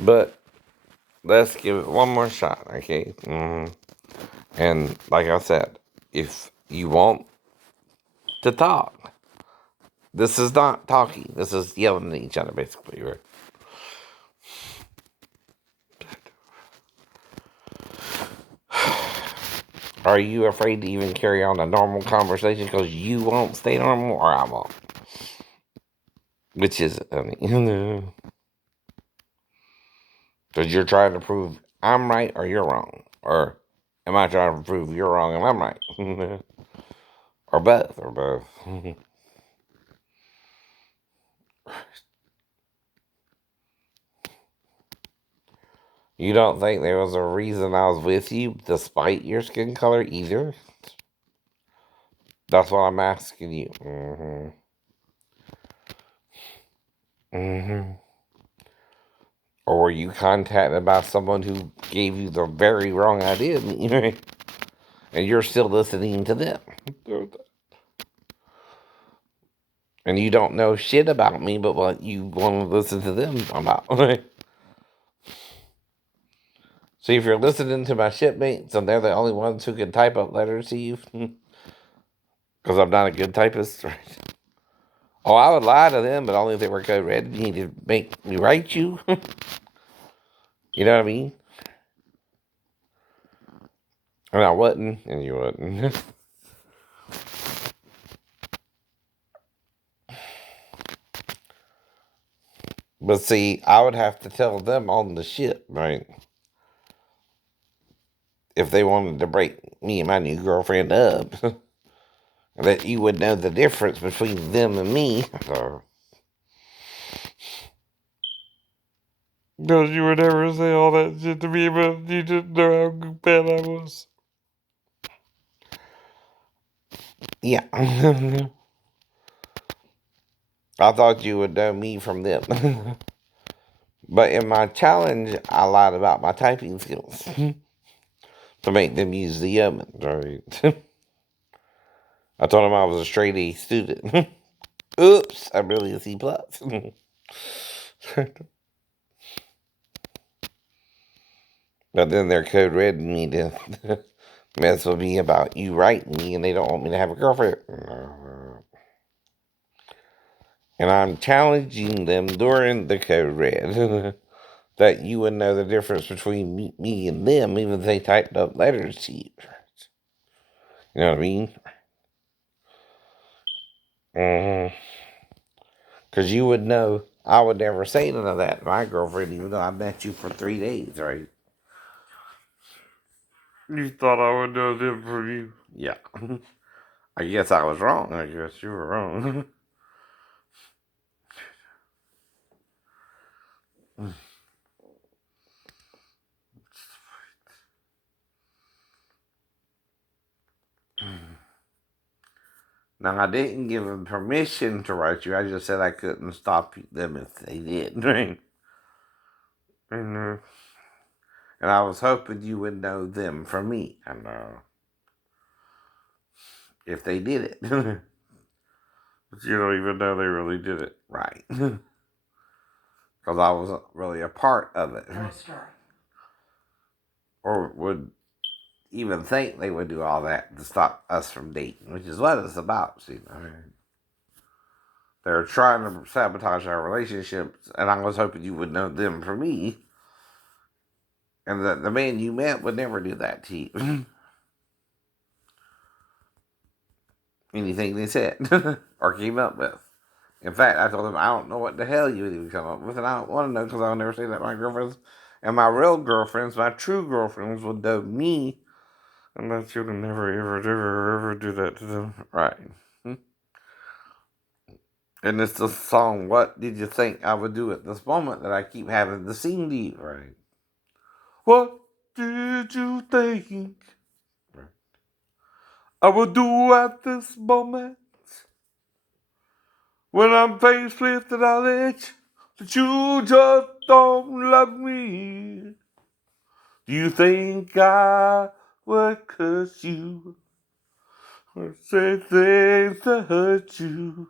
But let's give it one more shot, okay? And like I said, if you want to talk, this is not talking. This is yelling at each other, basically, right? Are you afraid to even carry on a normal conversation because you won't stay normal, or I won't? Which is, I mean, because you're trying to prove I'm right or you're wrong, or am I trying to prove you're wrong and I'm right, or both, or both? You don't think there was a reason I was with you despite your skin color either? That's what I'm asking you. Hmm. Or were you contacted by someone who gave you the very wrong idea of me, right? And you're still listening to them? And you don't know shit about me, but what you want to listen to them about. Right? See, if you're listening to my shipmates and they're the only ones who can type up letters to you, because I'm not a good typist, right? Oh, I would lie to them, but only if they were code red. You need to make me write you. You know what I mean? And I wasn't, and you wouldn't. But see, I would have to tell them on the ship, right? If they wanted to break me and my new girlfriend up, that you would know the difference between them and me. Because you would never say all that shit to me, but you didn't know how bad I was. Yeah. I thought you would know me from them. But in my challenge, I lied about my typing skills to make them use the yeoman, right? I told them I was a straight A student. Oops, I'm really a C plus. But then they're code red me to mess with me about you writing me, and they don't want me to have a girlfriend. And I'm challenging them during the code red that you would know the difference between me and them, even if they typed up letters to you. You know what I mean? Because you would know I would never say none of that to my girlfriend, even though I met you for 3 days, right? You thought I would know them from you. Yeah. I guess I was wrong. I guess you were wrong. Now, I didn't give them permission to write you. I just said I couldn't stop them if they did. Right? And, and I was hoping you would know them from me. And if they did it. But you don't even know they really did it right. Because I wasn't really a part of it. Or would even think they would do all that to stop us from dating, which is what it's about. See, I mean, they're trying to sabotage our relationships, and I was hoping you would know them from me. And the man you met would never do that to you. Anything they said or came up with. In fact, I told him I don't know what the hell you would even come up with, and I don't want to know because I'll never say that my girlfriends and my real girlfriends, my true girlfriends, would know me, and that you would never, ever, ever, ever do that to them. Right. And it's the song, What Did You Think I Would Do at This Moment, that I keep having to sing to you, right? What did you think I would do at this moment? When I'm faced with the knowledge that you just don't love me, do you think I would curse you or say things to hurt you?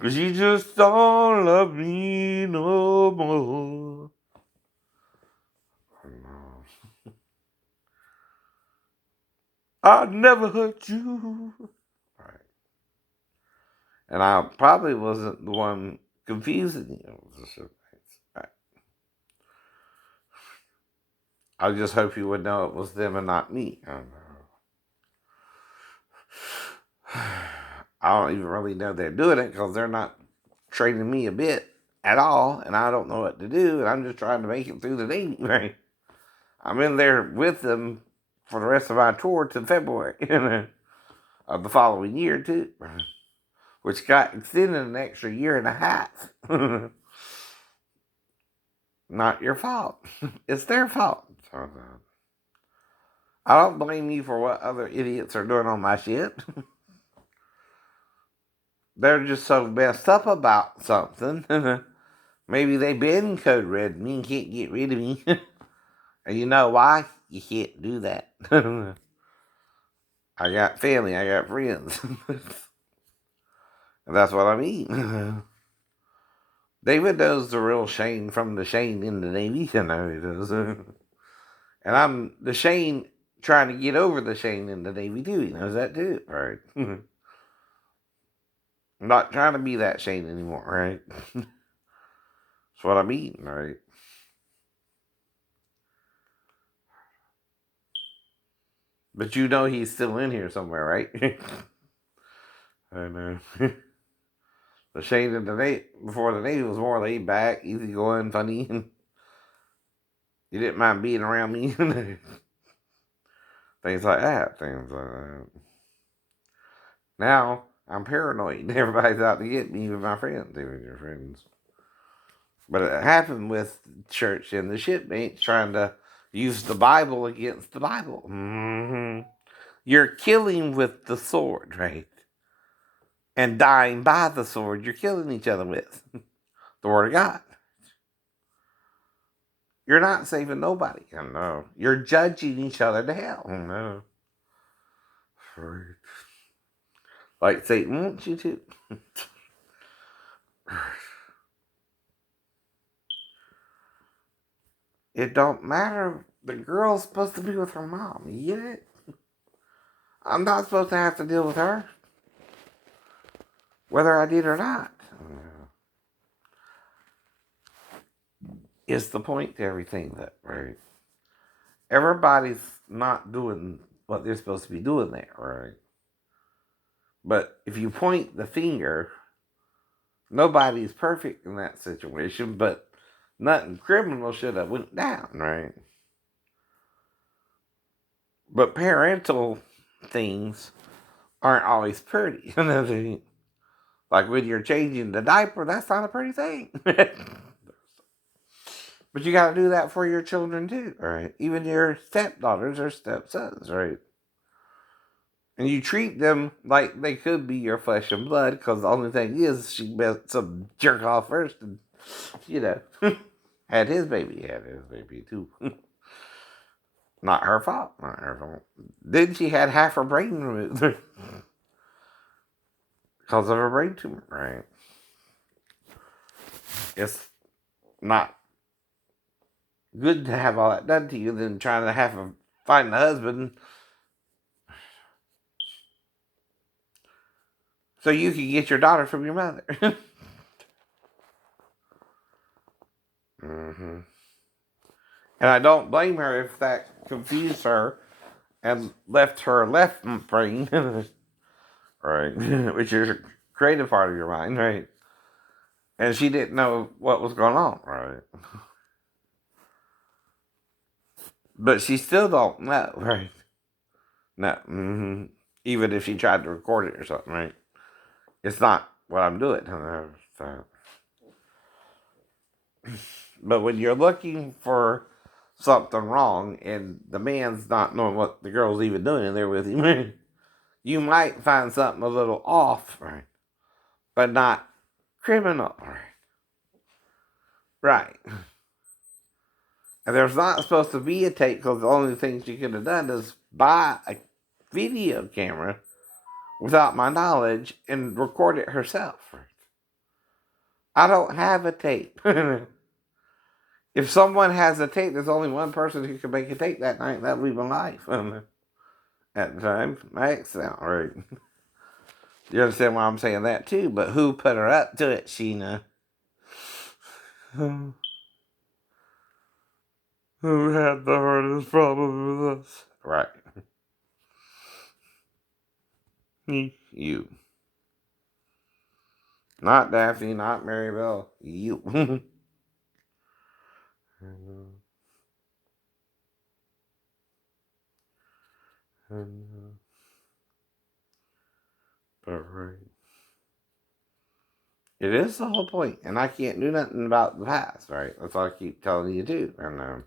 'Cause you just don't love me no more. I never hurt you. Right. And I probably wasn't the one confusing you. Right. I just hope you would know it was them and not me. I don't even really know they're doing it because they're not training me a bit at all, and I don't know what to do, and I'm just trying to make it through the Navy, right? I'm in there with them for the rest of my tour to February of the following year, too, which got extended an extra year and a half. Not your fault. It's their fault. I don't blame you for what other idiots are doing on my shit. They're just so messed up about something. Maybe they've been code red me and can't get rid of me. And you know why? You can't do that. I got family, I got friends. And that's what I mean. David knows the real Shane from the Shane in the Navy. You know he does. And I'm the Shane trying to get over the Shane in the Navy too. He knows that too, right? I'm not trying to be that Shane anymore, right? That's what I mean, right? But you know he's still in here somewhere, right? I know. The Shane in the Navy before the Navy was more laid back, easy going, funny, and you didn't mind being around me. Things like that. Things like that. Now I'm paranoid. Everybody's out to get me with my friends, even your friends. But it happened with church and the shipmates trying to use the Bible against the Bible. You're killing with the sword, right? And dying by the sword you're killing each other with. The Word of God. You're not saving nobody. I know. You're judging each other to hell. I know. Like Satan wants you to. It don't matter. The girl's supposed to be with her mom. You get it? I'm not supposed to have to deal with her, whether I did or not. It's the point to everything that, right? Everybody's not doing what they're supposed to be doing there, right? But if you point the finger, nobody's perfect in that situation, but nothing criminal should have went down, right? But parental things aren't always pretty. Like when you're changing the diaper, that's not a pretty thing. But you got to do that for your children too, right? Even your stepdaughters or stepsons, right? And you treat them like they could be your flesh and blood, because the only thing is she met some jerk off first and, you know, had his baby too. Not her fault. Not her fault. Then she had half her brain removed because of her brain tumor, right? It's not good to have all that done to you than trying to have a find a husband so you can get your daughter from your mother. hmm And I don't blame her if that confused her and left her left brain, right, which is a creative part of your mind, right? And she didn't know what was going on, right? But she still don't know, right? No, even if she tried to record it or something, right? It's not what I'm doing. So. But when you're looking for something wrong and the man's not knowing what the girl's even doing in there with him, you might find something a little off, right? But not criminal, right? Right. And there's not supposed to be a tape because the only thing she could have done is buy a video camera without my knowledge and record it herself. I don't have a tape. If someone has a tape, there's only one person who can make a tape that night, and that would be my life. at the time. My ex now, right? You understand why I'm saying that too? But who put her up to it, Sheena? Who had the hardest problem with us? Right. You. Not Daphne, not Maribel. You. Right. It is the whole point, and I can't do nothing about the past, right? That's all I keep telling you to do. And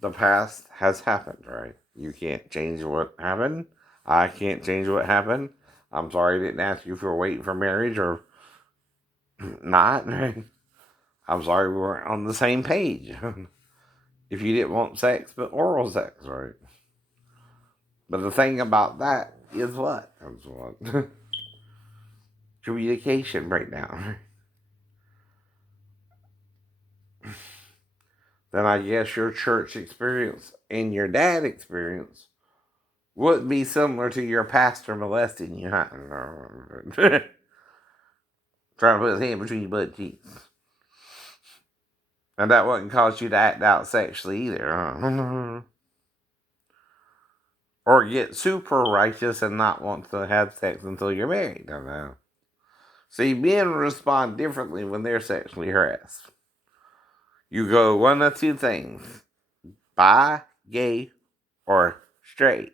the past has happened, right? You can't change what happened. I can't change what happened. I'm sorry I didn't ask you if you were waiting for marriage or not. Right? I'm sorry we weren't on the same page. If you didn't want sex, but oral sex, right? But the thing about that is what? Is what? Communication breakdown. Then I guess your church experience and your dad experience would be similar to your pastor molesting you. Trying to put his hand between your butt cheeks. And that wouldn't cause you to act out sexually either. Or get super righteous and not want to have sex until you're married. I don't know. See, men respond differently when they're sexually harassed. You go one of two things: bi, gay, or straight.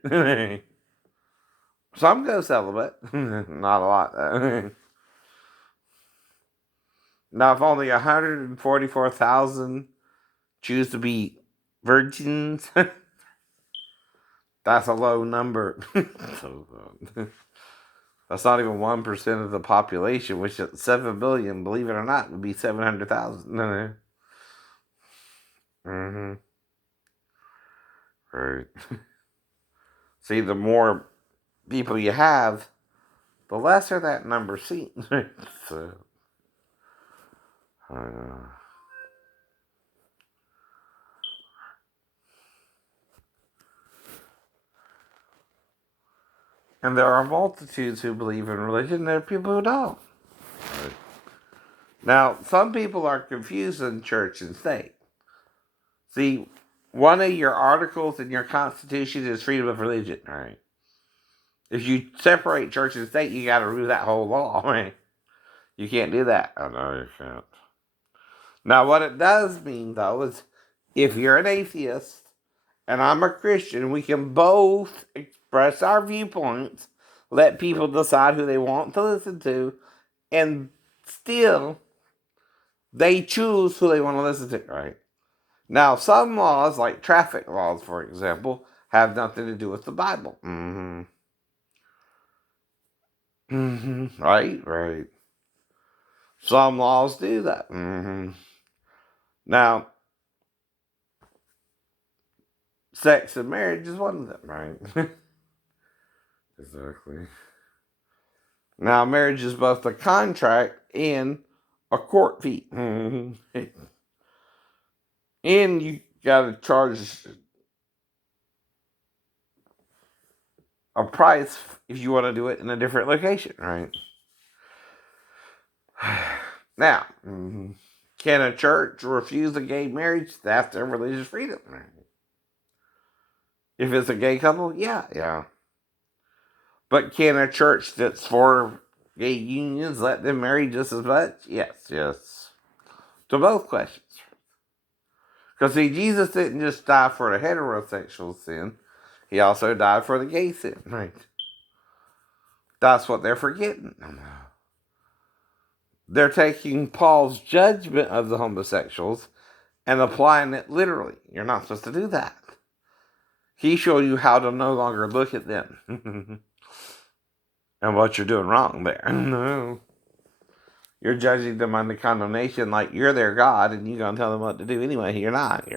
Some go celibate. Not a lot, though. Now, if only 144,000 choose to be virgins, that's a low number. That's not even 1% of the population, which at 7 billion, believe it or not, would be 700,000. Mm-hmm. Right. See, the more people you have, the lesser that number seems. So, and there are multitudes who believe in religion. There are people who don't. Right. Now, some people are confused in church and state. See, one of your articles in your Constitution is freedom of religion, right? If you separate church and state, you got to remove that whole law, right? You can't do that. Oh, no, you can't. Now, what it does mean, though, is if you're an atheist and I'm a Christian, we can both express our viewpoints, let people decide who they want to listen to, and still they choose who they want to listen to, right? Now, some laws, like traffic laws, for example, have nothing to do with the Bible. Mm-hmm. Mm-hmm. Right. Some laws do that. Mm-hmm. Now, sex and marriage is one of them, right? Exactly. Now, marriage is both a contract and a court fee. Mm-hmm. And you got to charge a price if you want to do it in a different location, right? Now, can a church refuse a gay marriage? That's their religious freedom. Right? If it's a gay couple, yeah. But can a church that's for gay unions let them marry just as much? Yes. To both questions. Because see, Jesus didn't just die for the heterosexual sin, he also died for the gay sin, right? That's what they're forgetting. They're taking Paul's judgment of the homosexuals and applying it literally. You're not supposed to do that. He showed you how to no longer look at them and what you're doing wrong there. No. You're judging them under condemnation like you're their God and you're going to tell them what to do anyway. You're not.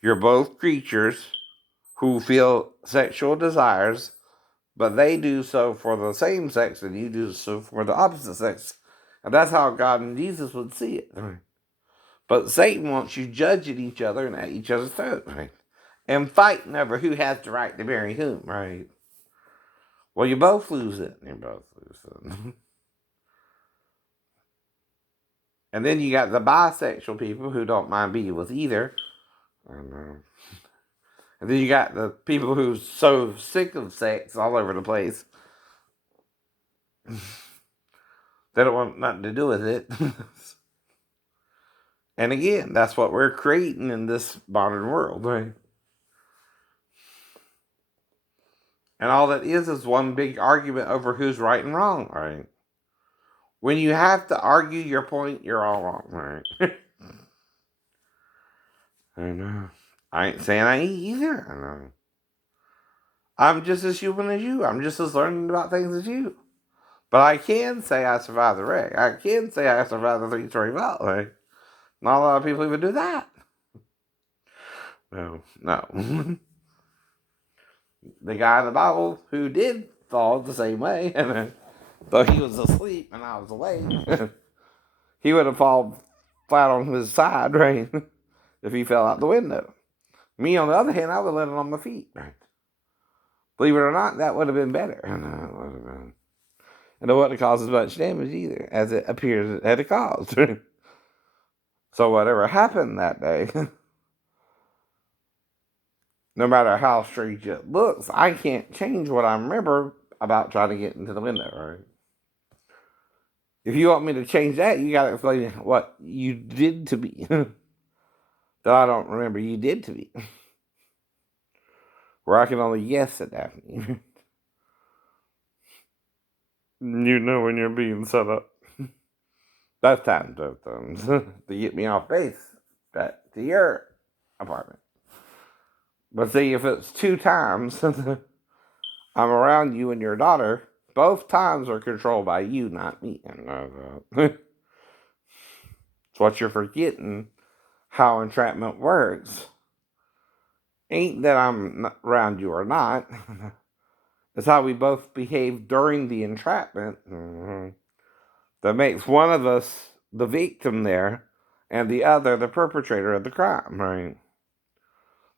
You're both creatures who feel sexual desires, but they do so for the same sex and you do so for the opposite sex. And that's how God and Jesus would see it. Right? But Satan wants you judging each other and at each other's throat. Right? and fighting over who has the right to marry whom, right? Well, you both lose it. You both lose it. And then you got the bisexual people who don't mind being with either. And then you got the people who's so sick of sex all over the place. They don't want nothing to do with it. And again, that's what we're creating in this modern world, right? And all that is one big argument over who's right and wrong, right? When you have to argue your point, you're all wrong, right? I know. I ain't saying I ain't either. I know. I'm just as human as you. I'm just as learning about things as you. But I can say I survived the wreck. I can say I survived the three-story vault. Right? Not a lot of people even do that. No, no. The guy in the Bible who did fall the same way, though he was asleep and I was awake, he would have fallen flat on his side, right? If he fell out the window. Me, on the other hand, I would have landed on my feet, right? Believe it or not, that would have been better. And it wouldn't have caused as much damage either, as it appears it had caused. So whatever happened that day, no matter how strange it looks, I can't change what I remember about trying to get into the window, right? If you want me to change that, you gotta explain what you did to me that I don't remember you did to me. Where I can only guess at Daphne. You know when you're being set up. Both times. To get me off base. Back to your apartment. But see, if it's 2 times, I'm around you and your daughter, both times are controlled by you, not me. It's what you're forgetting, how entrapment works. Ain't that I'm around you or not. It's how we both behave during the entrapment that makes one of us the victim there and the other the perpetrator of the crime, right?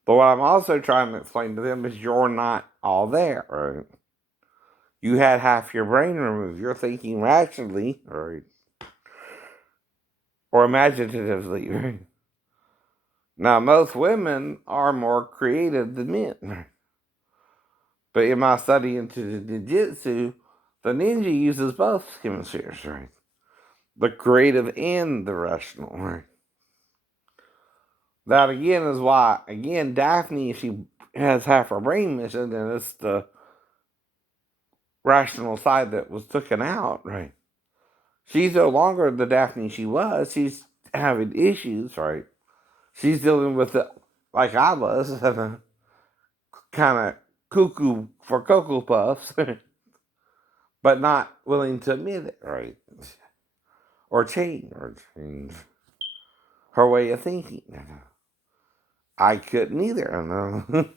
But what I'm also trying to explain to them is you're not all there, right? You had half your brain removed. You're thinking rationally, right? Or imaginatively, right? Now, most women are more creative than men. But in my study into the jiu-jitsu, the ninja uses both hemispheres, right? The creative and the rational, right? That again is why, again, Daphne, if she has half her brain missing, then it's the rational side that was taken out, right? She's no longer the Daphne she was. She's having issues, right? She's dealing with it like I was, kind of cuckoo for Cocoa Puffs, but not willing to admit it, right? Or change her way of thinking. I couldn't either, I know.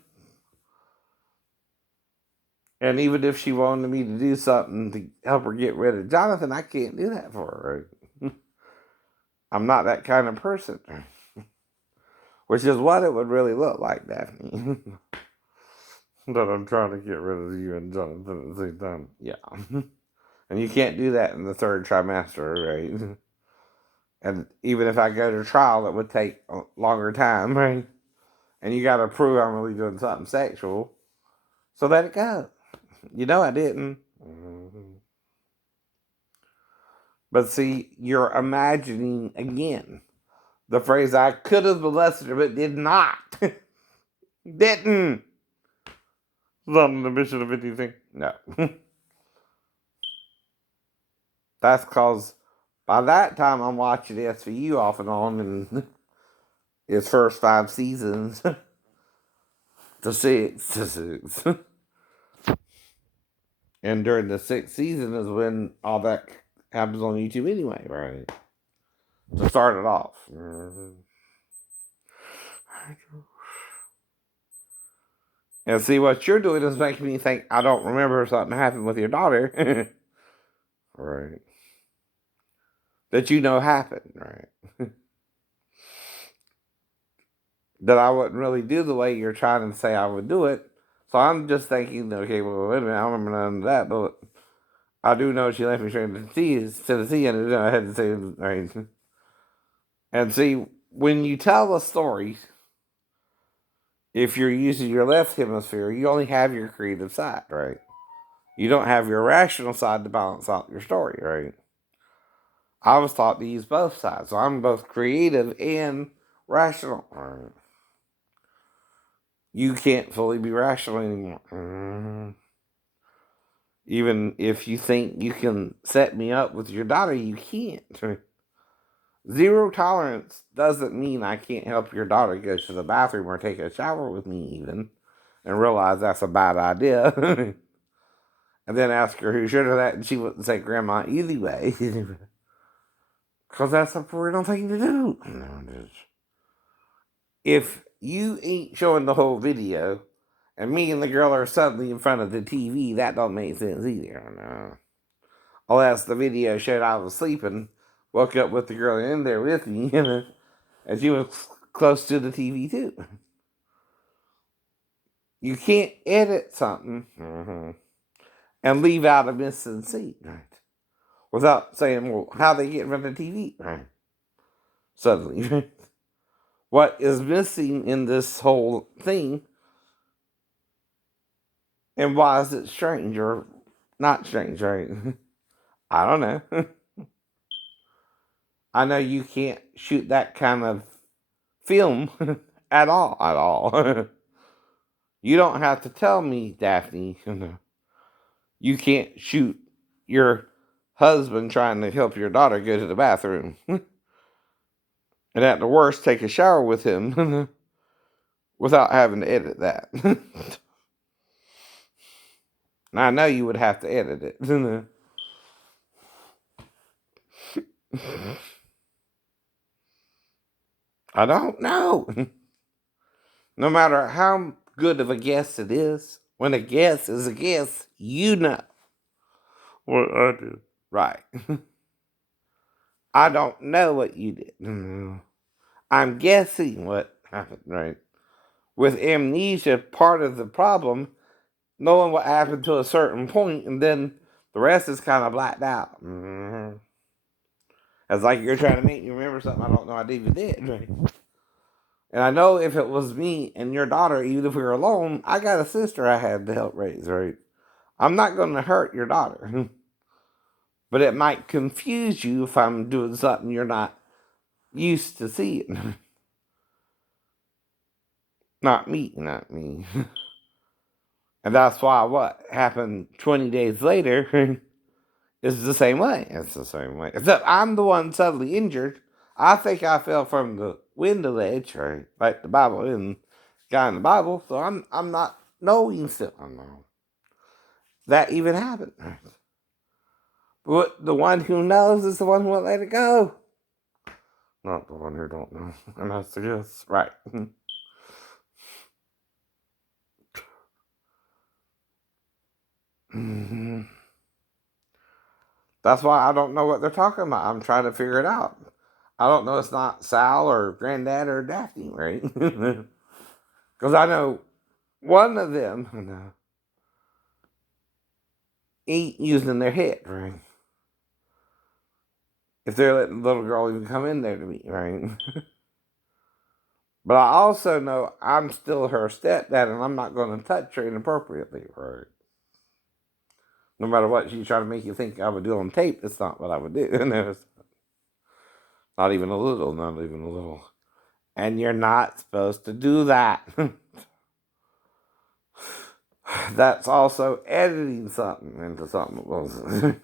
And even if she wanted me to do something to help her get rid of Jonathan, I can't do that for her. Right? I'm not that kind of person. Which is what it would really look like, Daphne. That I'm trying to get rid of you and Jonathan at the same time. Yeah. And you can't do that in the third trimester, right? And even if I go to trial, it would take a longer time, right? And you got to prove I'm really doing something sexual. So let it go. You know I didn't. But see, you're imagining again the phrase I could have molested her but did not. Didn't. Not an admission of anything. No. That's because by that time I'm watching SVU off and on in its first 5 seasons. to 6. And during the 6th season is when all that happens on YouTube anyway, right? To start it off. And see, what you're doing is making me think I don't remember something happened with your daughter. Right. That you know happened, right? that I wouldn't really do the way you're trying to say I would do it. So I'm just thinking, okay, well, wait a minute, I don't remember none of that, but I do know she left me straight to Tennessee, and I had to say, right. And see, when you tell a story, if you're using your left hemisphere, you only have your creative side, right? You don't have your rational side to balance out your story, right? I was taught to use both sides, so I'm both creative and rational. Right? You can't fully be rational anymore. Even if you think you can set me up with your daughter, you can't. Zero tolerance doesn't mean I can't help your daughter go to the bathroom or take a shower with me, even, and realize that's a bad idea. And then ask her who should have that, and she wouldn't say grandma anyway. Because that's a brutal thing to do. If you ain't showing the whole video, and me and the girl are suddenly in front of the TV, that don't make sense either. No. Unless the video showed I was sleeping, woke up with the girl in there with me, and she was close to the TV too. You can't edit something and leave out a missing scene, right? Without saying, well, how they get in front of the TV, right? Suddenly, right? What is missing in this whole thing, and why is it strange or not strange, right? I don't know. I know you can't shoot that kind of film at all, at all. You don't have to tell me, Daphne. You can't shoot your husband trying to help your daughter go to the bathroom. And at the worst, take a shower with him without having to edit that. And I know you would have to edit it. I don't know. No matter how good of a guess it is, when a guess is a guess, you know. What I did. Right. I don't know what you did. I'm guessing what happened, right? With amnesia, part of the problem, knowing what happened to a certain point, and then the rest is kind of blacked out. It's like you're trying to make me remember something I don't know I even did, right? And I know if it was me and your daughter, even if we were alone, I got a sister I had to help raise, right? I'm not going to hurt your daughter. But it might confuse you if I'm doing something you're not used to seeing. Not me, not me. And that's why what happened 20 days later is the same way. It's the same way. Except I'm the one suddenly injured. I think I fell from the window ledge, right? Like the Bible and guy in the Bible. So I'm not knowing still. I know that even happened. But the one who knows is the one who won't let it go. Not the one who don't know. And that's the guess. Right. That's why I don't know what they're talking about. I'm trying to figure it out. I don't know. It's not Sal or Granddad or Daphne, right? Because I know one of them ain't using their head, right? If they're letting the little girl even come in there to me, right? But I also know I'm still her stepdad, and I'm not going to touch her inappropriately, right? No matter what she's trying to make you think I would do on tape, that's not what I would do. Not even a little, not even a little. And you're not supposed to do that. That's also editing something into something that wasn't.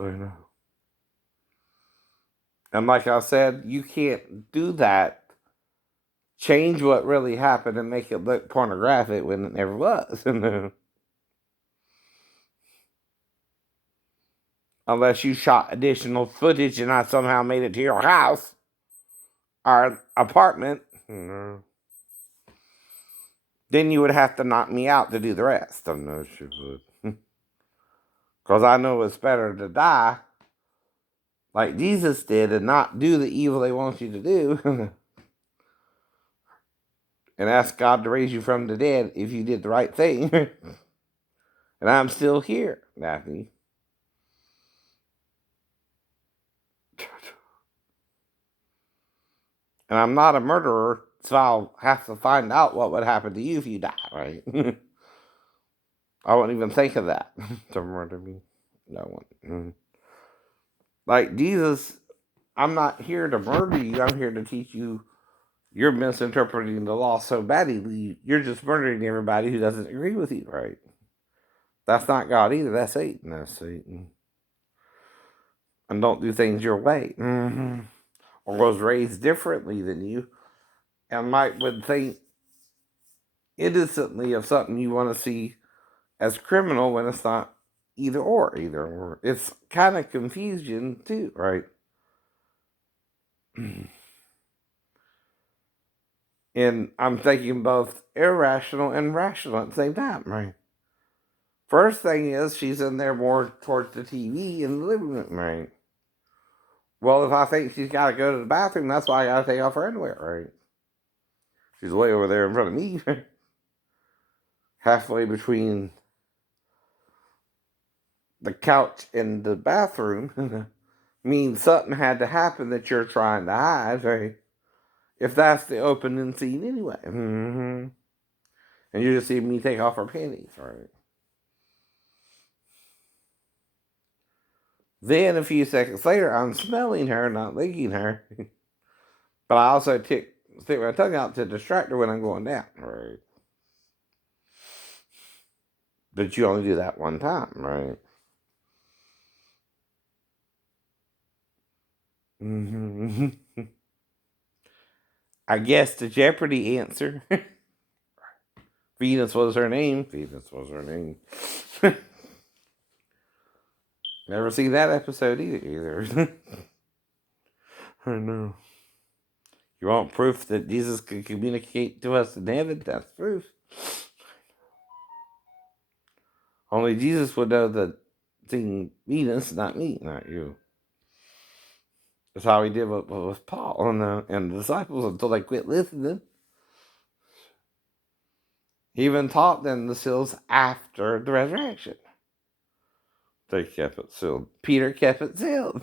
I know. And like I said, you can't do that. Change what really happened and make it look pornographic when it never was. Unless you shot additional footage and I somehow made it to your house or apartment, then you would have to knock me out to do the rest. I know she would. Because I know it's better to die like Jesus did and not do the evil they want you to do and ask God to raise you from the dead if you did the right thing. And I'm still here, Daphne. And I'm not a murderer, so I'll have to find out what would happen to you if you die, right? I wouldn't even think of that to murder me. No one. Like Jesus, I'm not here to murder you. I'm here to teach you. You're misinterpreting the law so badly. You're just murdering everybody who doesn't agree with you, right? That's not God either. That's Satan. That's Satan. And don't do things your way. Or was raised differently than you, and might would think innocently of something you want to see as criminal when it's not either or. Either or. It's kind of confusion too, right? And I'm thinking both irrational and rational at the same time, right? First thing is she's in there more towards the TV in the living room, right? Well, if I think she's got to go to the bathroom, that's why I got to take off her underwear, right? She's way over there in front of me, halfway between the couch and the bathroom. Means something had to happen that you're trying to hide, right? If that's the opening scene anyway. And you just see me take off her panties, right? Then a few seconds later, I'm smelling her, not licking her. But I also stick my tongue out to distract her when I'm going down, right? But you only do that one time, right? I guess the Jeopardy answer. Venus was her name. Venus was her name. Never seen that episode either. I know. You want proof that Jesus could communicate to us in heaven? That's proof. Only Jesus would know the thing Venus, not me, not you. That's how he did with Paul and the disciples until they quit listening. He even taught them the seals after the resurrection. They kept it sealed. Peter kept it sealed.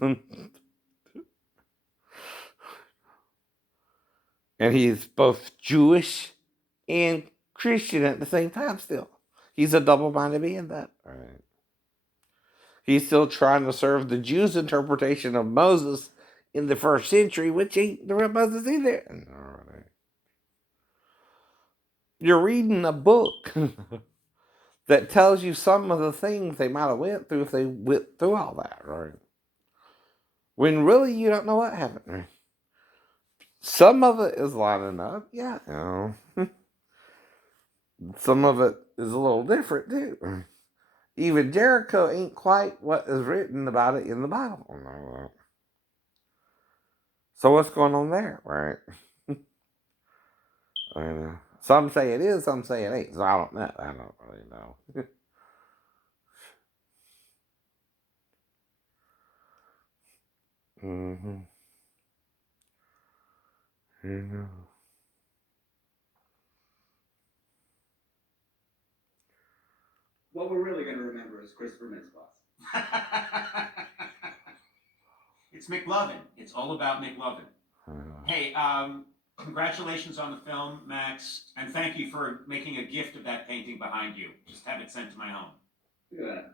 And he's both Jewish and Christian at the same time still. He's a double-minded being, that. Right. He's still trying to serve the Jews' interpretation of Moses in the first century, which ain't the real Moses either. Right. You're reading a book that tells you some of the things they might have went through if they went through all that, right? When really you don't know what happened. Right? Some of it is lining up, yeah. Some of it is a little different too. Even Jericho ain't quite what is written about it in the Bible. So what's going on there, right? I know. Some say it is, some say it ain't. So I don't know. I don't really know. Mm-hmm. Yeah. What we're really going to remember is Christopher Mintz-Plasse. It's McLovin. It's all about McLovin. Hey, congratulations on the film, Max, and thank you for making a gift of that painting behind you. Just have it sent to my home. Look at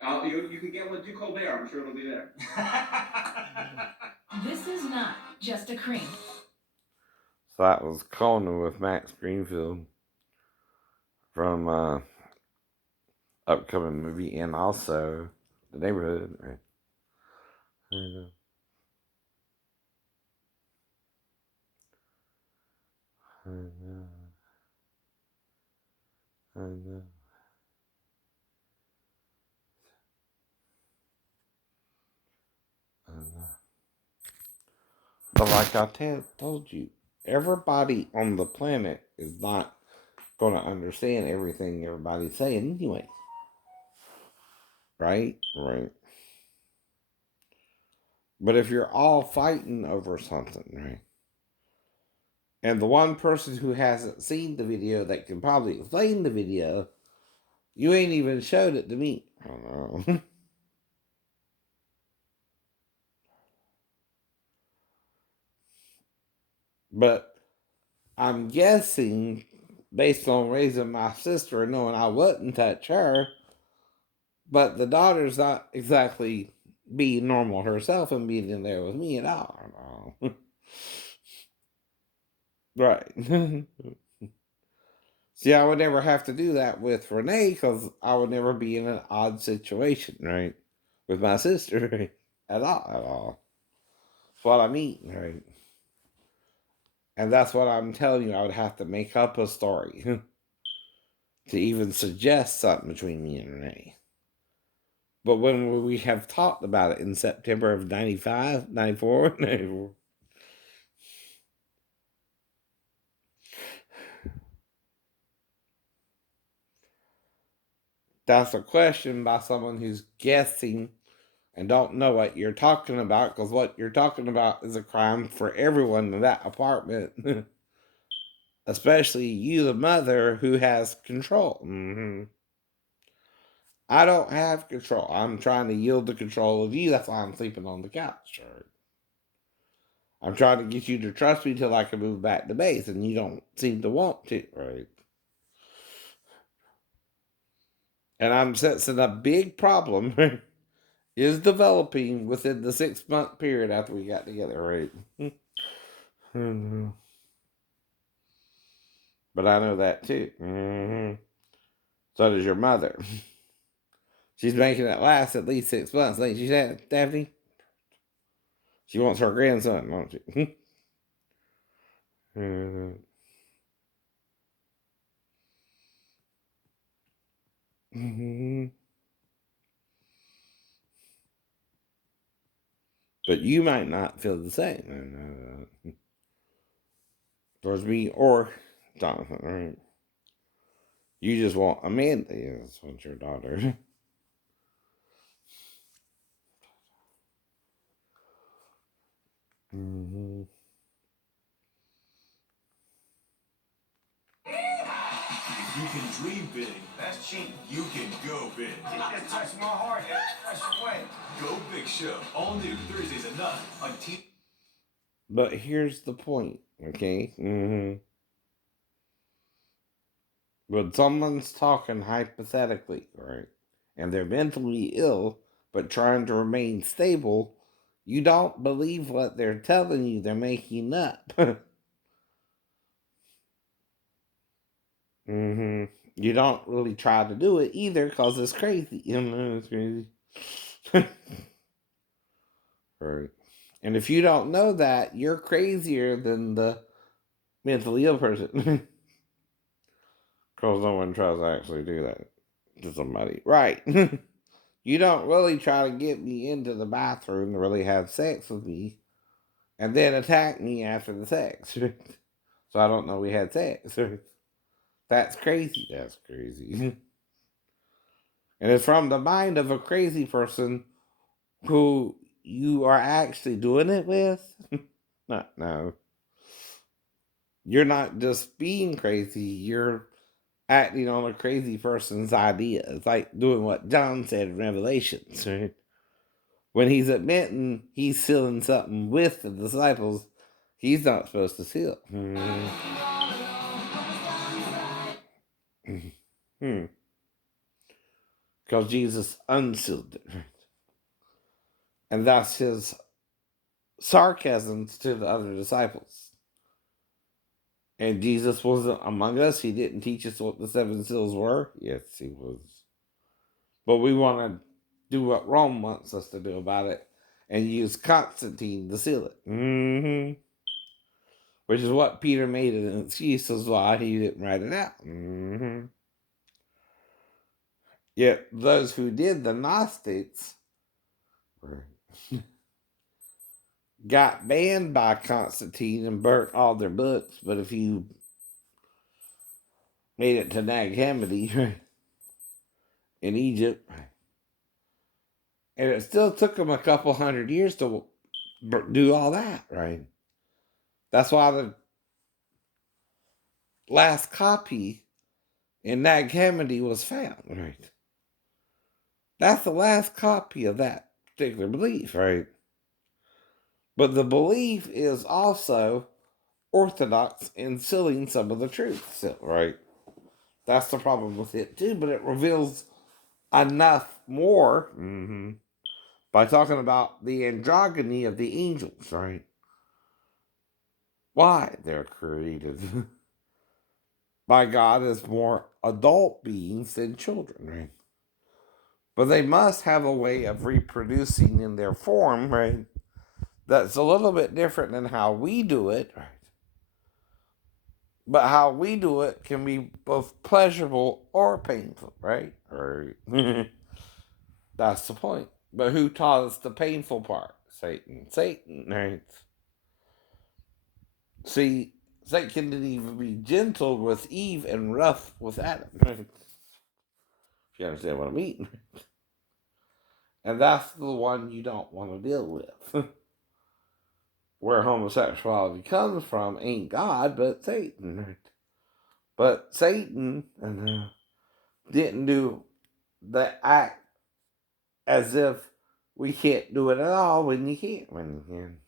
that. You can get one to Colbert. I'm sure it'll be there. This is not just a cream. So that was Conan with Max Greenfield from upcoming movie and also The Neighborhood. Right? I know. I know. I know. But like I told you, everybody on the planet is not going to understand everything everybody's saying anyway. Right? Right. But if you're all fighting over something, right? And the one person who hasn't seen the video that can probably explain the video, you ain't even showed it to me. I don't know. But I'm guessing, based on raising my sister and knowing I wouldn't touch her, but the daughter's not exactly being normal herself and being in there with me at all. I don't know. Right. See, I would never have to do that with Renee because I would never be in an odd situation, right? With my sister, right? At all. That's what I mean, right? And that's what I'm telling you. I would have to make up a story to even suggest something between me and Renee. But when we have talked about it in September of 95, 94, 94, that's a question by someone who's guessing and don't know what you're talking about, because what you're talking about is a crime for everyone in that apartment, especially you, the mother, who has control. I don't have control. I'm trying to yield the control of you. That's why I'm sleeping on the couch. Right? I'm trying to get you to trust me till I can move back to base, and you don't seem to want to, right? And I'm sensing a big problem is developing within the 6-month period after we got together, right? But I know that too. So does your mother. She's making it last at least 6 months, ain't she, Daphne? She wants her grandson, won't she? But you might not feel the same towards me or Jonathan, right? You just want Amanda, yes, want your daughter. Mm-hmm. If you can dream big, that's cheap. You can go big. It just touched my heart. That's the way. Go Big Show. All new Thursdays at 9 on TV. But here's the point, okay? When someone's talking hypothetically, right, and they're mentally ill but trying to remain stable, you don't believe what they're telling you. They're making up. You don't really try to do it either because it's crazy. You know, it's crazy. Right. And if you don't know that, you're crazier than the mentally ill person. Because no one tries to actually do that to somebody. Right. You don't really try to get me into the bathroom to really have sex with me and then attack me after the sex. So I don't know we had sex. That's crazy. That's crazy. And it's from the mind of a crazy person who you are actually doing it with. No. You're not just being crazy, you're acting on a crazy person's idea. It's like doing what John said in Revelations, right? When he's admitting he's sealing something with the disciples, he's not supposed to seal. Because Jesus unsealed it. And that's his sarcasms to the other disciples. And Jesus wasn't among us. He didn't teach us what the 7 seals were. Yes, he was. But we want to do what Rome wants us to do about it and use Constantine to seal it. Which is what Peter made an excuse as why he didn't write it out. Yet those who did, the Gnostics, got banned by Constantine and burnt all their books. But if you made it to Nag Hammadi in Egypt, and it still took them a couple hundred years to do all that, right? That's why the last copy in Nag Hammadi was found, right? That's the last copy of that particular belief, right? But the belief is also orthodox in sealing some of the truth, right? That's the problem with it too, but it reveals enough more by talking about the androgyny of the angels, right? Why they're created by God as more adult beings than children, right? But they must have a way of reproducing in their form, right? That's a little bit different than how we do it, right? But how we do it can be both pleasurable or painful, right? Right. That's the point. But who taught us the painful part? Satan. Satan, right? See, Satan didn't even be gentle with Eve and rough with Adam, right? If you understand what I mean. And that's the one you don't want to deal with. Where homosexuality comes from ain't God, but Satan, right? But Satan didn't do the act as if we can't do it at all when you can't, when you can.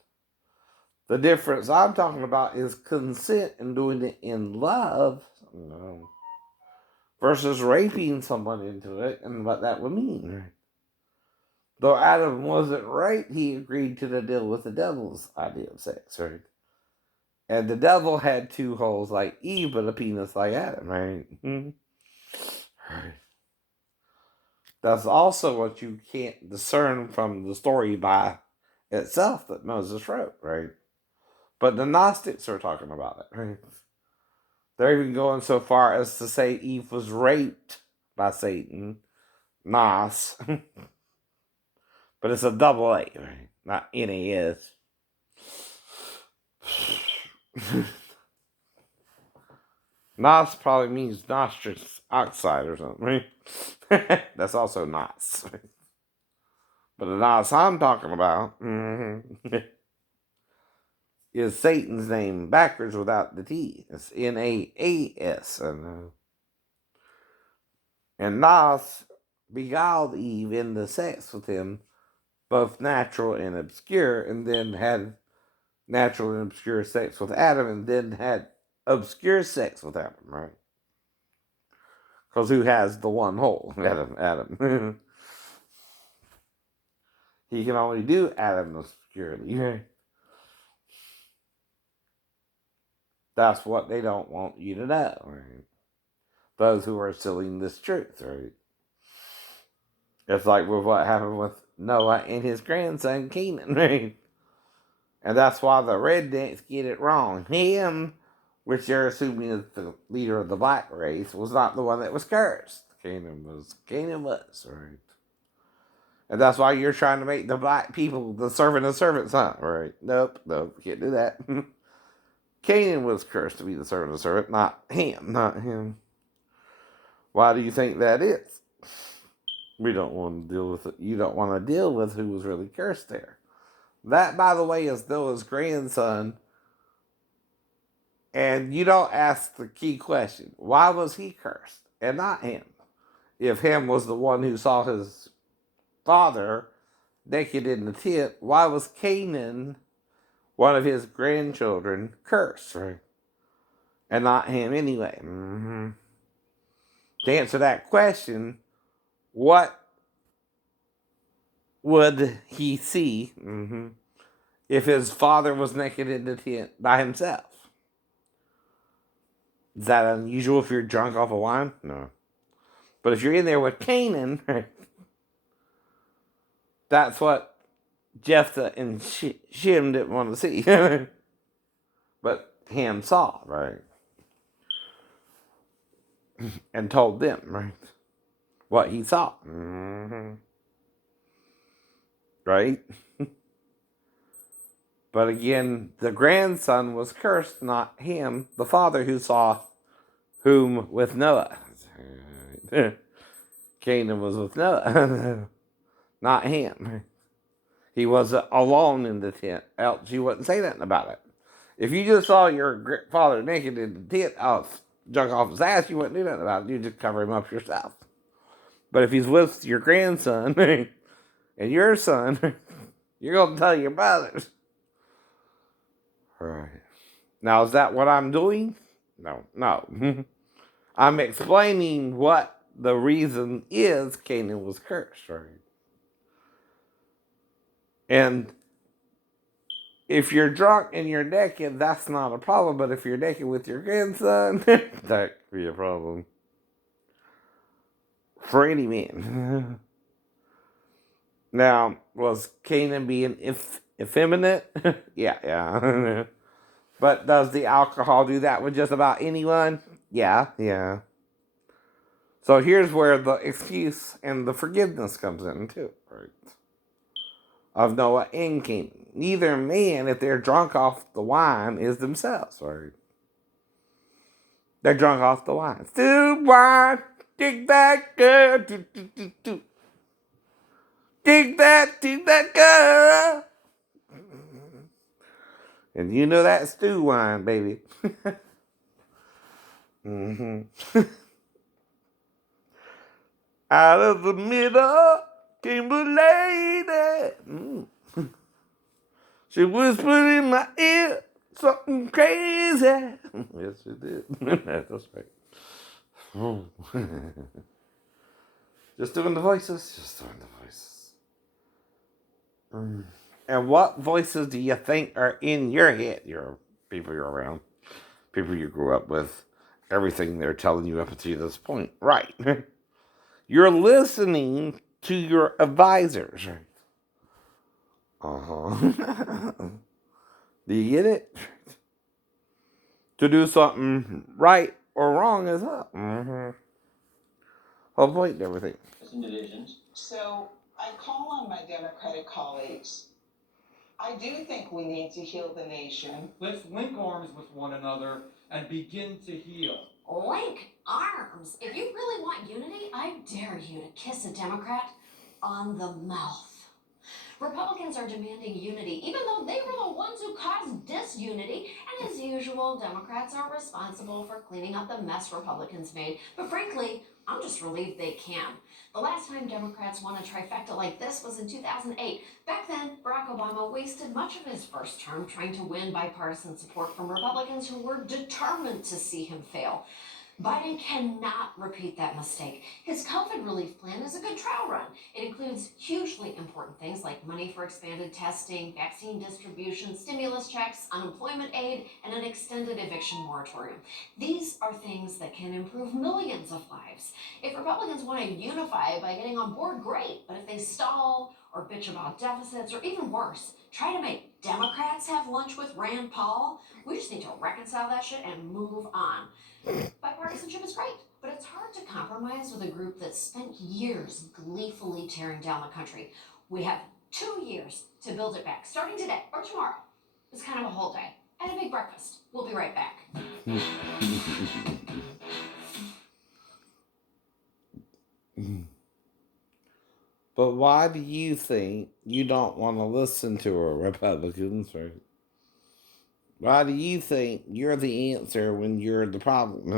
The difference I'm talking about is consent and doing it in love, versus raping someone into it and what that would mean, right? Though Adam wasn't raped, he agreed to the deal with the devil's idea of sex, right? And the devil had two holes like Eve, but a penis like Adam, right? Right. That's also what you can't discern from the story by itself that Moses wrote, right? But the Gnostics are talking about it, right? They're even going so far as to say Eve was raped by Satan, Nos, but it's a double A, right? Not NAS. Nos probably means nostrous oxide or something, right? That's also Nos. But the Nos I'm talking about is Satan's name backwards without the T. It's Naas. And Nos beguiled Eve into sex with him, both natural and obscure, and then had natural and obscure sex with Adam, and then had obscure sex with Adam, right? Because who has the one hole? Adam. He can only do Adam obscurely, right? That's what they don't want you to know, right? Those who are sealing this truth, right? It's like with what happened with Noah and his grandson Canaan, right? And that's why the rednecks get it wrong. Him, which they're assuming is the leader of the black race, was not the one that was cursed. Canaan was, right? And that's why you're trying to make the black people the servant of servants, huh? Right? Nope, can't do that. Canaan was cursed to be the servant of servant, not him. Why do you think that is? We don't want to deal with it. You don't want to deal with who was really cursed there. That, by the way, is Noah's grandson. And you don't ask the key question. Why was he cursed and not him? If him was the one who saw his father naked in the tent, why was Canaan, one of his grandchildren, cursed? Right? And not him anyway. To answer that question, what would he see if his father was naked in the tent by himself? Is that unusual if you're drunk off of wine? No. But if you're in there with Canaan, that's what Jephthah and Shem didn't want to see. But Ham saw, right? And told them, right? What he saw. Right? But again, the grandson was cursed, not him, the father who saw whom with Noah. Canaan was with Noah, not him. He wasn't alone in the tent, else you wouldn't say nothing about it. If you just saw your father naked in the tent, junk off his ass, you wouldn't do nothing about it. You'd just cover him up yourself. But if he's with your grandson and your son, you're going to tell your brothers. All right. Now, is that what I'm doing? No. I'm explaining what the reason is Canaan was cursed, right? And if you're drunk and you're naked, that's not a problem. But if you're naked with your grandson, that could be a problem for any man. Now, was Canaan being effeminate? Yeah. But does the alcohol do that with just about anyone? Yeah. So here's where the excuse and the forgiveness comes in too, right? Of Noah and Canaan. Neither man, if they're drunk off the wine, is themselves, right? They're drunk off the wine. Still wine, dig that girl, do. Dig that girl. And you know that stew wine, baby. Out of the middle came a lady. She whispered in my ear something crazy. Yes, she did. That's right. Just doing the voices. And what voices do you think are in your head? Your people you're around, people you grew up with, everything they're telling you up to this point. Right. You're listening to your advisors. Uh-huh. Do you get it? To do something right or wrong is up. Whole point and everything. Some divisions. So I call on my Democratic colleagues. I do think we need to heal the nation. Let's link arms with one another and begin to heal. Link arms? If you really want unity, I dare you to kiss a Democrat on the mouth. Republicans are demanding unity, even though they were the ones who caused disunity. And as usual, Democrats are responsible for cleaning up the mess Republicans made. But frankly, I'm just relieved they can. The last time Democrats won a trifecta like this was in 2008. Back then, Barack Obama wasted much of his first term trying to win bipartisan support from Republicans who were determined to see him fail. Biden cannot repeat that mistake. His COVID relief plan is a good trial run. It includes hugely important things like money for expanded testing, vaccine distribution, stimulus checks, unemployment aid, and an extended eviction moratorium. These are things that can improve millions of lives. If Republicans want to unify by getting on board, great. But if they stall or bitch about deficits, or even worse, try to make Democrats have lunch with Rand Paul, we just need to reconcile that shit and move on. Bipartisanship is great, but it's hard to compromise with a group that spent years gleefully tearing down the country. We have 2 years to build it back, starting today or tomorrow. It's kind of a whole day and a big breakfast. We'll be right back. But why do you think you don't want to listen to a Republicans, right? Why do you think you're the answer when you're the problem?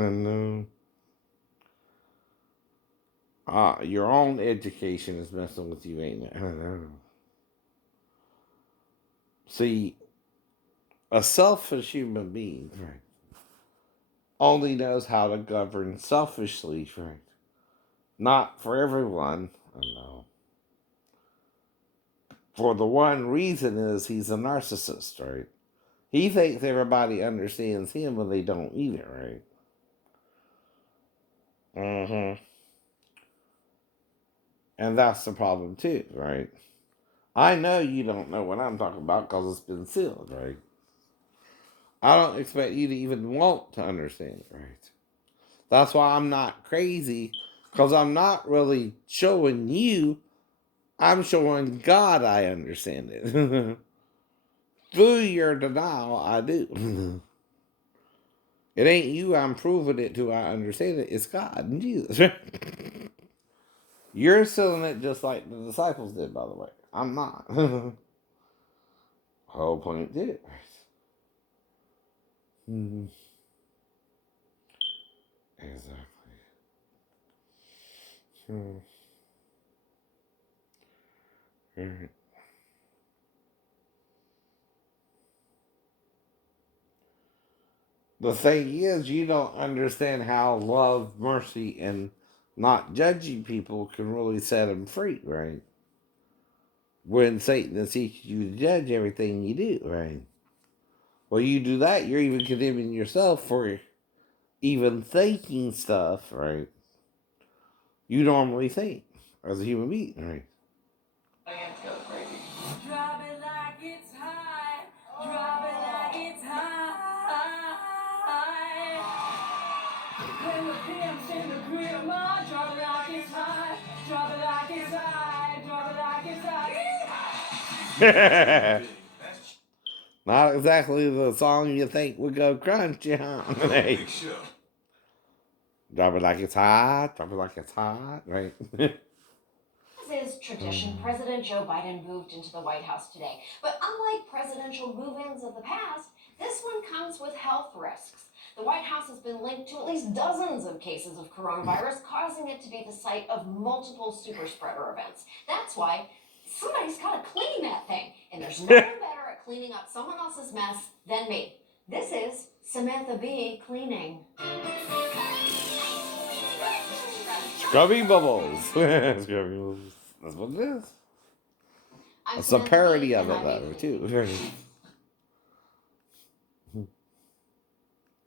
And your own education is messing with you, ain't it? See, a selfish human being, right, only knows how to govern selfishly, right? Not for everyone, I know. For the one reason is he's a narcissist, right? He thinks everybody understands him when they don't either, right? And that's the problem too, right? I know you don't know what I'm talking about because it's been sealed, right? I don't expect you to even want to understand it, right? That's why I'm not crazy, because I'm not really showing you. I'm showing God I understand it. Through your denial, I do. It ain't you I'm proving it to, I understand it. It's God and Jesus. You're sealing it just like the disciples did, by the way. I'm not. Whole point did. Mm-hmm. Exactly. Mm-hmm. The thing is, you don't understand how love, mercy, and not judging people can really set them free, right? When Satan is teaching you to judge everything you do, right? Well, you do that, you're even condemning yourself for even thinking stuff, right? You normally think as a human being, right? Drop it like it's hot. Drop it like it's hot. When the pimp's in the crib, ma, drop it like it's hot. Drop it like it's hot. Drop it like it's hot. Not exactly the song you think would go crunchy, huh? Hey. Drop it like it's hot. Drop it like it's hot, right? As is tradition, President Joe Biden moved into the White House today. But unlike presidential move-ins of the past, this one comes with health risks. The White House has been linked to at least dozens of cases of coronavirus, causing it to be the site of multiple super spreader events. That's why somebody's got to clean that thing. And there's no one better at cleaning up someone else's mess than me. This is Samantha Bee cleaning. Scrubby Bubbles. Scrubby Bubbles. That's what it is. It's a parody of it, though, too.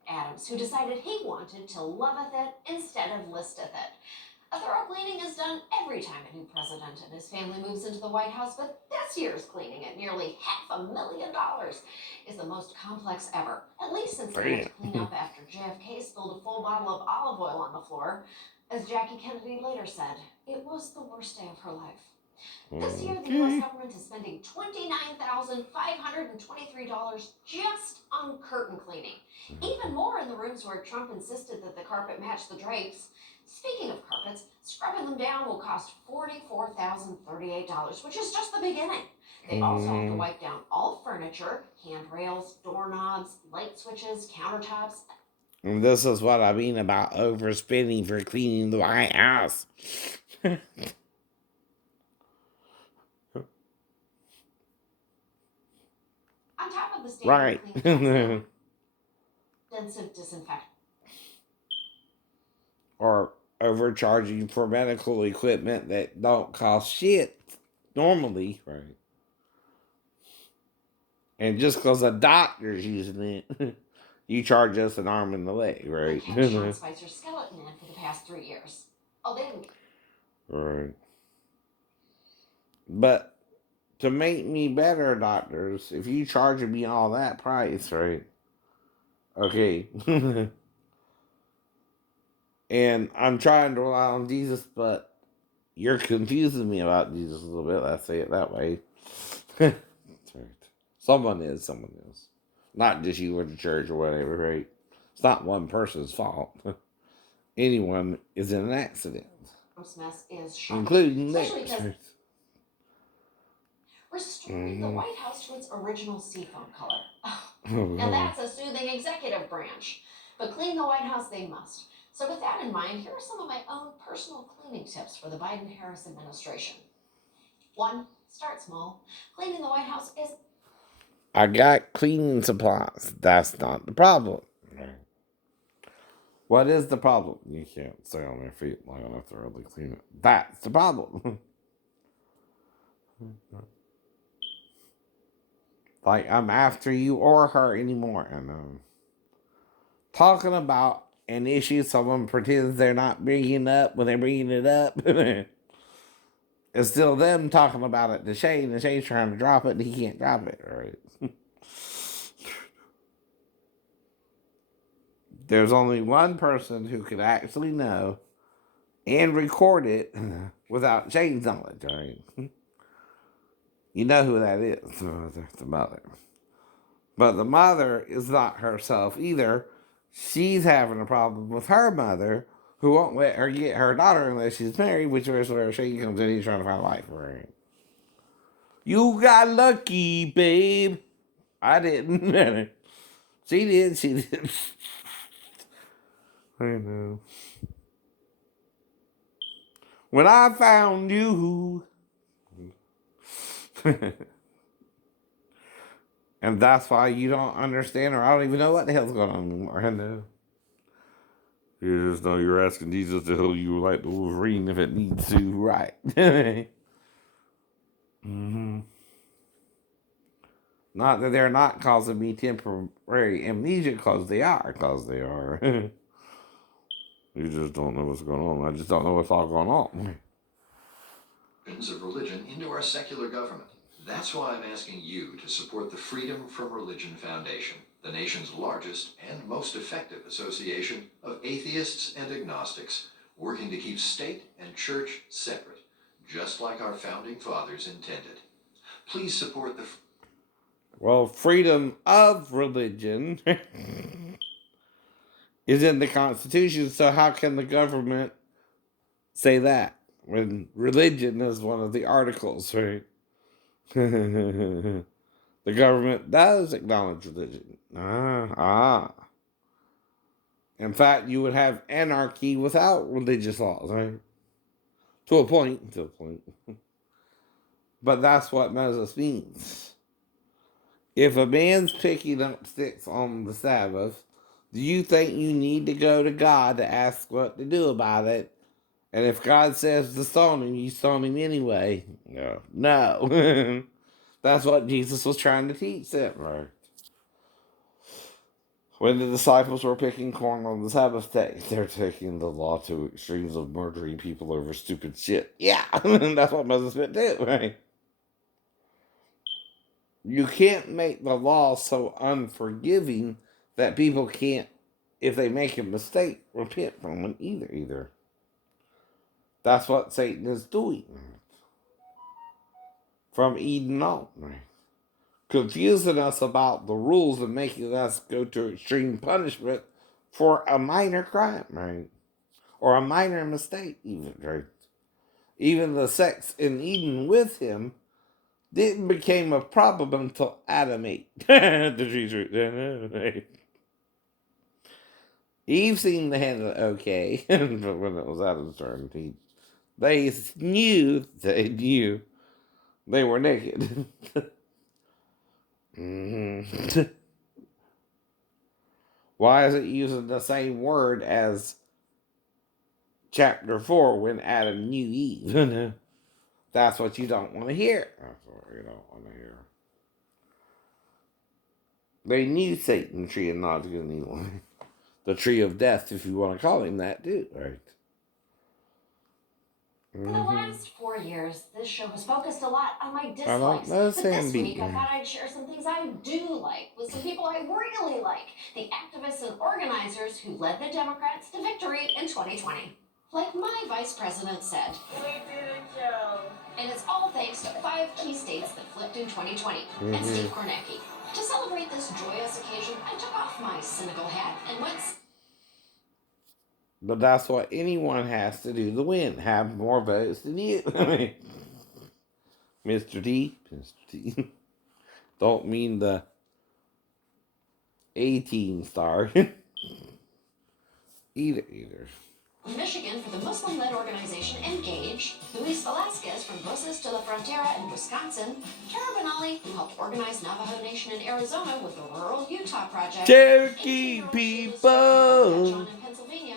Adams, who decided he wanted to loveth it instead of listeth it. A thorough cleaning is done every time a new president and his family moves into the White House, but this year's cleaning at nearly $500,000 is the most complex ever, at least since they had to clean up after JFK spilled a full bottle of olive oil on the floor. As Jackie Kennedy later said, it was the worst day of her life. This year, the U.S. government is spending $29,523 just on curtain cleaning. Even more in the rooms where Trump insisted that the carpet match the drapes. Speaking of carpets, scrubbing them down will cost $44,038, which is just the beginning. They also have to wipe down all furniture, handrails, doorknobs, light switches, countertops. And this is what I mean about overspending for cleaning the White House. On top of the standard Right. clean extensive disinfectant. Or overcharging for medical equipment that don't cost shit normally, right? And just because a doctor's using it, you charge us an arm and a leg, right? Kept Sean Spicer's skeleton in for the past 3 years. Oh, they didn't. Right. But to make me better, doctors, if you charge me all that price, right? Okay. And I'm trying to rely on Jesus, but you're confusing me about Jesus a little bit. Let's say it that way. That's right. Someone is. Not just you or the church or whatever, right? It's not one person's fault. Anyone is in an accident. Mess is shocking. Including Especially theirs. because restoring the White House to its original seafoam color. Oh, now that's a soothing executive branch. But clean the White House they must. So with that in mind, here are some of my own personal cleaning tips for the Biden-Harris administration. 1, start small. Cleaning the White House is... I got cleaning supplies. That's not the problem. What is the problem? You can't stay on your feet long enough to really clean it. That's the problem. Like, I'm after you or her anymore. And talking about an issue someone pretends they're not bringing up when they're bringing it up. It's still them talking about it to Shane, and Shane's trying to drop it, and he can't drop it. Right? There's only one person who could actually know and record it without Shane's knowledge. Right? You know who that is? The mother. But the mother is not herself either. She's having a problem with her mother, who won't let her get her daughter unless she's married, which is where she comes in. He's trying to find a wife for her. You got lucky, babe. I didn't. She did. I know. When I found you. And that's why you don't understand, or I don't even know what the hell's going on anymore. I know. You just know you're asking Jesus to heal you like the Wolverine if it needs to, right? Mm-hmm. Not that they're not causing me temporary amnesia, because they are. You just don't know what's going on. I just don't know what's all going on. Of religion into our secular government. That's why I'm asking you to support the Freedom from Religion Foundation, the nation's largest and most effective association of atheists and agnostics, working to keep state and church separate, just like our founding fathers intended. Please support the... Well, freedom of religion is in the Constitution, so how can the government say that when religion is one of the articles, right? The government does acknowledge religion. In fact, you would have anarchy without religious laws, right? To a point. But that's what Moses means. If a man's picking up sticks on the Sabbath, do you think you need to go to God to ask what to do about it? And if God says to stone him, you stone him anyway? No. That's what Jesus was trying to teach them, right? When the disciples were picking corn on the Sabbath day, they're taking the law to extremes of murdering people over stupid shit. Yeah, that's what Moses meant too, right? You can't make the law so unforgiving that people can't, if they make a mistake, repent from it either. That's what Satan is doing from Eden on, right? Confusing us about the rules and making us go to extreme punishment for a minor crime, right? Or a minor mistake, even, right? Even the sex in Eden with him didn't become a problem until Adam ate the tree fruit. Eve seemed to handle it okay, but when it was Adam's turn, they knew they were naked. Mm-hmm. Why is it using the same word as chapter 4 when Adam knew Eve? That's what you don't want to hear. That's what you don't want to hear. They knew Satan, the tree of knowledge of good and evil. The tree of death, if you want to call him that, too, right? For the last 4 years, this show has focused a lot on my dislikes. I don't know But this Sandy. week, I thought I'd share some things I do like with some people I really like. The activists and organizers who led the Democrats to victory in 2020. Like my vice president said. We did it, Joe. And it's all thanks to 5 key states that flipped in 2020. And Steve Kornacki. To celebrate this joyous occasion, I took off my cynical hat and went... But that's what anyone has to do to win. Have more votes than you. Mr. T. Don't mean the 18 star. either. Michigan for the Muslim-led organization Engage, Luis Velasquez from Voces to la Frontera in Wisconsin, Tara Benali, who helped organize Navajo Nation in Arizona with the Rural Utah Project, Cherokee people,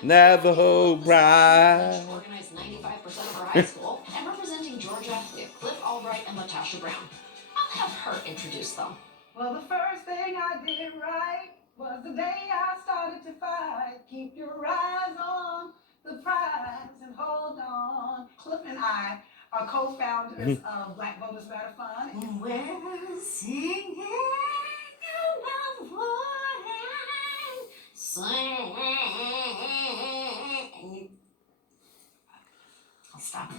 Navajo pride. organized 95% of her high school, and representing Georgia, we have Cliff Albright and Latasha Brown. I'll have her introduce them. Well, the first thing I did right was the day I started to fight. Keep your eyes on the prize and hold on. Cliff and I are co-founders of Black Voters Matter Fund. We're singing about what sing. I'll stop.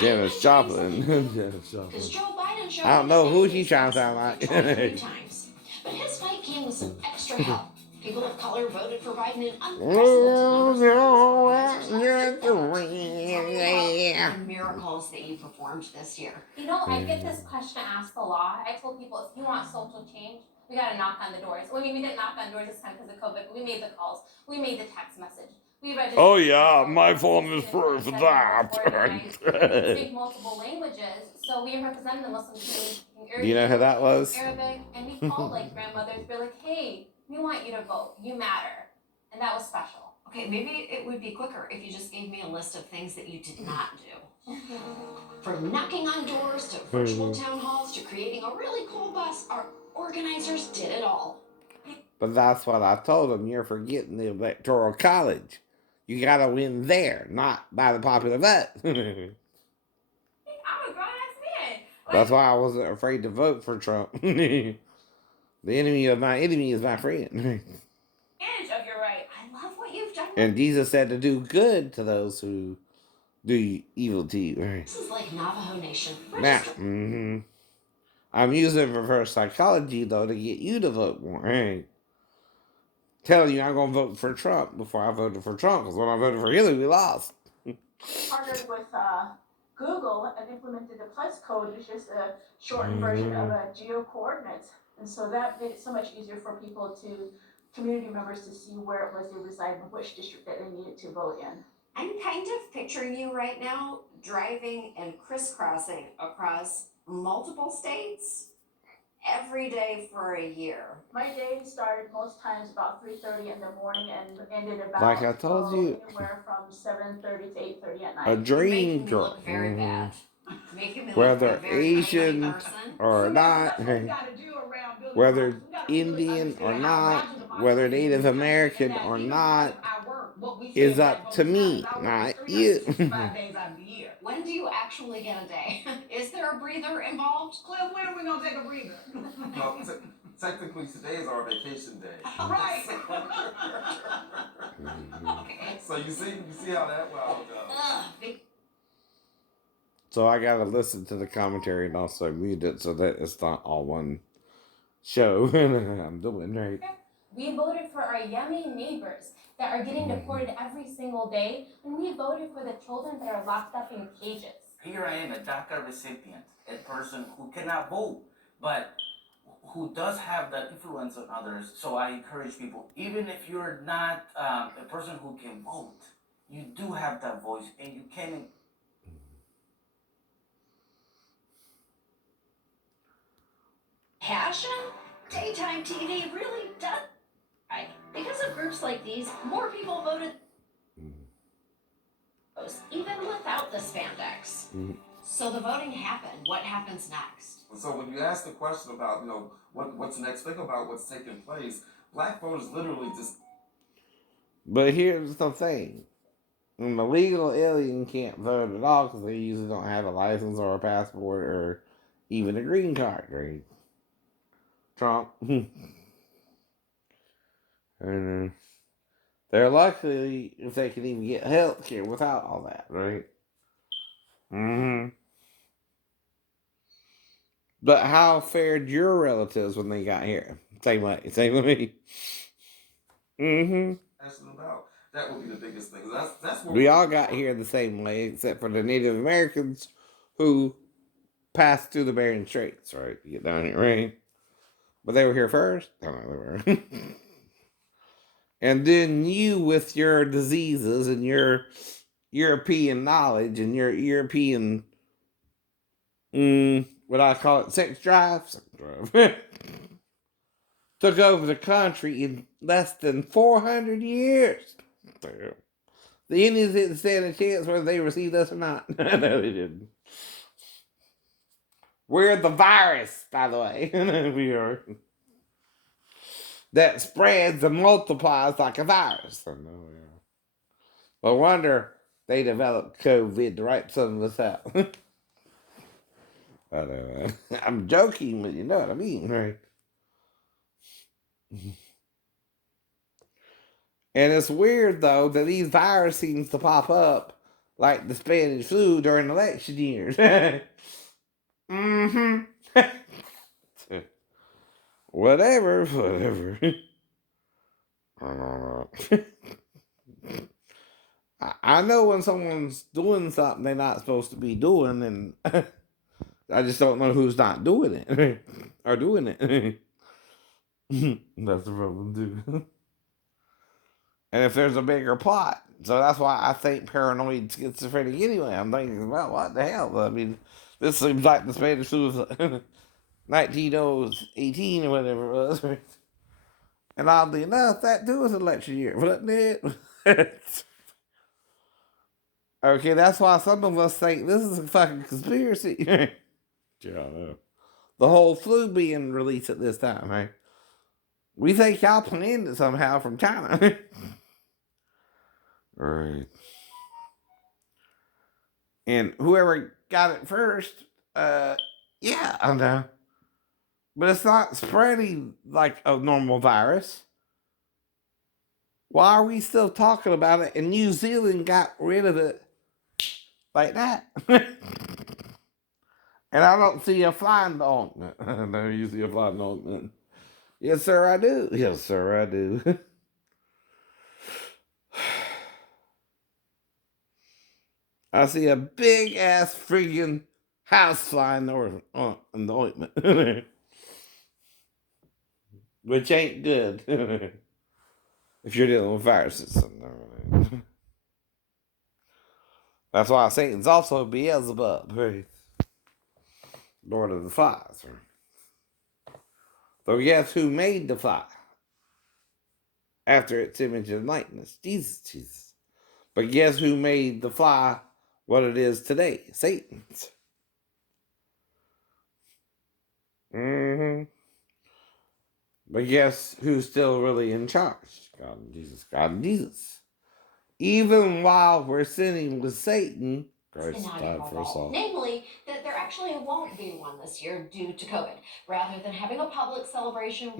Janis Joplin. Because Joe Biden showed I don't know who she's trying to sound like. a few times. But his fight came with some extra help. People of color voted for Biden in unprecedented numbers. The miracles that you performed this year. You know, I get this question asked a lot. I told people, if you want social change, we got to knock on the doors. I mean, we didn't knock on doors this time because of COVID, but we made the calls. We made the text message. We registered. Oh yeah, my phone is proof of that. We speak multiple languages, so we represented the Muslim community. Do you know who that was? Arabic, and we called like grandmothers. We're like, hey, we want you to vote. You matter, and that was special. Okay, maybe it would be quicker if you just gave me a list of things that you did not do. From knocking on doors to virtual town halls to creating a really cool bus, our organizers did it all. But that's what I told them. You're forgetting the Electoral College. You gotta win there, not by the popular vote. I'm a grown-ass man. That's why I wasn't afraid to vote for Trump. The enemy of my enemy is my friend. Edge of your right. I love what you've done. And Jesus said to do good to those who do evil to you. This is like Navajo Nation. Now, I'm using reverse psychology, though, to get you to vote more. Right? Telling you I'm going to vote for Trump before I voted for Trump, because when I voted for Hillary, we lost. Partnered with Google and implemented the Plus code, which is a shortened version of geo coordinates. And so that made it so much easier for people community members to see where it was they reside and which district that they needed to vote in. I'm kind of picturing you right now driving and crisscrossing across multiple states every day for a year. My day started most times about 3:30 in the morning and ended about Like I told you, anywhere from 7:30 to 8:30 at night. a dream Making me girl. look very bad. Making me Whether look like a very Asian nice person. or not, whether Indian or not, whether Native American or not, is up to me, not you. 5 days out of the year. When do you actually get a day? Is there a breather involved? Cliff, when are we gonna take a breather? Well, technically, today is our vacation day. Right. Okay. So you see how that wow goes. So I gotta listen to the commentary and also read it so that it's not all one show I'm doing, right? We voted for our yummy neighbors that are getting deported every single day, and we voted for the children that are locked up in cages. Here I am, a DACA recipient, a person who cannot vote, but who does have that influence on others. So I encourage people, even if you're not a person who can vote, you do have that voice, and you can. Passion? Daytime TV really does. Right. Because of groups like these, more people voted even without the spandex. So the voting happened. What happens next? So when you ask the question about, what's next, think about what's taking place. Black voters literally just. But here's the thing. An illegal alien can't vote at all because they usually don't have a license or a passport or even a green card, right? Trump. And they're lucky if they can even get health care without all that, right? But how fared your relatives when they got here? Same way, same with me. Asking about that would be the biggest thing. That's what we all got here the same way, except for the Native Americans who passed through the Bering Straits, right? To get down here, right? But they were here first. I don't know, they were. And then you, with your diseases and your European knowledge and your European, what I call it, sex drive, took over the country in less than 400 years. The Indians didn't stand a chance whether they received us or not. No, they didn't. We're the virus, by the way. We are. That spreads and multiplies like a virus. No wonder they developed COVID to wipe some of us out. I'm joking, but you know what I mean, right? And it's weird, though, that these viruses seems to pop up like the Spanish flu during election years. Whatever. I know when someone's doing something they're not supposed to be doing, and I just don't know who's not doing it or doing it. That's the problem too. And if there's a bigger plot, so that's why I think paranoid schizophrenic anyway. I'm thinking, well, what the hell? I mean, this seems like the Spanish flu was 1918 or whatever it was. And oddly enough, that too was election year, wasn't it? Okay, that's why some of us think this is a fucking conspiracy. Yeah, I know. The whole flu being released at this time, right? We think y'all planned it somehow from China. Right. And whoever got it first, yeah, I know. But it's not spreading like a normal virus. Why are we still talking about it? And New Zealand got rid of it like that. And I don't see a fly in the ointment. No, you see a fly in the ointment. Yes, sir, I do. Yes, sir, I do. I see a big ass freaking house fly in the ointment. Which ain't good. If you're dealing with viruses. That's why Satan's also Beelzebub, right? Lord of the Flies. So guess who made the fly? After its image and likeness. Jesus. But guess who made the fly what it is today? Satan's. Mm-hmm. But guess who's still really in charge? God and Jesus. God and Jesus. Even while we're sinning with Satan, Christ died for us all. Namely, that there actually won't be one this year due to COVID. Rather than having a public celebration